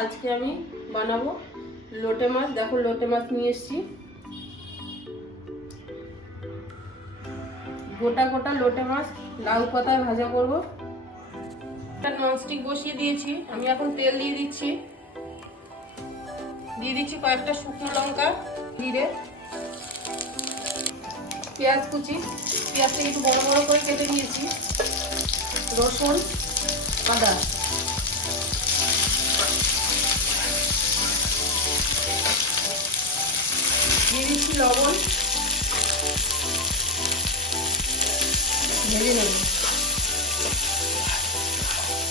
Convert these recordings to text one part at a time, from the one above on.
আজকে আমি বানাবো লোটে মাছ। দেখো, লোটে মাছ নিয়ে এসেছি। গোটা গোটা লোটে মাছ লাউ পাতায় ভাজা করব। একটা ননস্টিক বসিয়ে দিয়েছি। আমি এখন তেল দিয়ে দিচ্ছি। দিয়ে দিচ্ছি কয়েকটা শুকনো লঙ্কা, জিরে, পেঁয়াজ কুচি। পেঁয়াজটাকে একটু বড় বড় করে কেটে নিয়েছি। রসুন, আদা। লবণ। ভেজে নেব।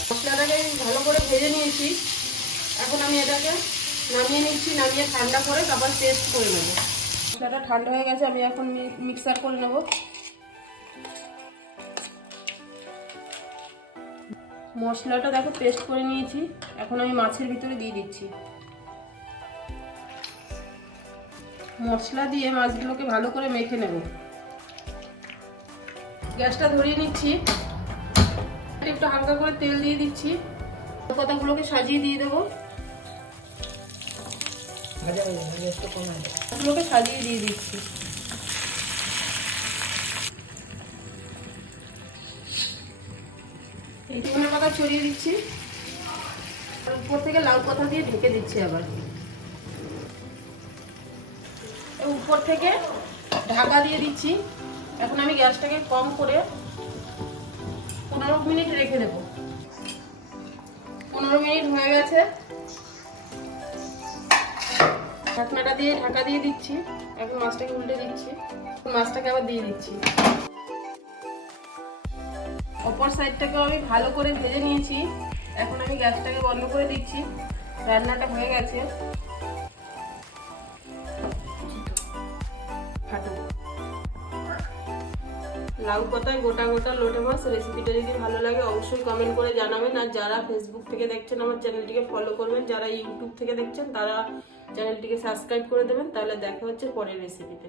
মশলাটাকে ভালো করে ভেজে নিয়েছি। এখন আমি এটাকে নামিয়ে নিচ্ছি, নামিয়ে ঠান্ডা করে তারপর পেস্ট করে নেব। মশলাটা ঠান্ডা হয়ে গেছে, আমি এখন মিক্সার করে নেব। মশলাটা দেখো পেস্ট করে নিয়েছি। এখন আমি মাছের ভিতরে দিয়ে দিচ্ছি। মশলা দিয়ে মাছগুলোকে ভালো করে মেখে নেব। গ্যাসটা ধরিয়ে নিচ্ছি। একটু হালকা করে তেল দিয়ে দিচ্ছি। পাতাগুলোকে সাজিয়ে দিয়ে দেবো। গুলোকে সাজিয়ে দিয়ে দিচ্ছি। এই ধনের পাতা ছড়িয়ে দিচ্ছি। উপর থেকে লাউ পাতা দিয়ে ঢেকে দিচ্ছি আবার। উপর থেকে ঢাকা দিয়ে দিচ্ছি। এখন আমি গ্যাসটাকে কম করে পনেরো মিনিট রেখে দেবো। পনেরো মিনিট হয়ে গেছে। ঢাকনাটা দিয়ে ঢাকা দিয়ে দিচ্ছি। এখন মাছটাকে উল্টে দিচ্ছি। মাছটাকে আবার দিয়ে দিচ্ছি। অপর সাইডটাকেও আমি ভালো করে ভেজে নিয়েছি। এখন আমি গ্যাসটাকে বন্ধ করে দিচ্ছি। রান্নাটা হয়ে গেছে। লাউ পাতায় গোটা গোটা লোটে মাছ রেসিপিটা যদি ভালো লাগে অবশ্যই কমেন্ট করে জানাবেন। আর যারা ফেসবুক থেকে দেখছেন, আমার চ্যানেলটিকে ফলো করবেন। যারা ইউটিউব থেকে দেখছেন, তারা চ্যানেলটিকে সাবস্ক্রাইব করে দেবেন, তাহলে দেখা হচ্ছে পরের রেসিপিতে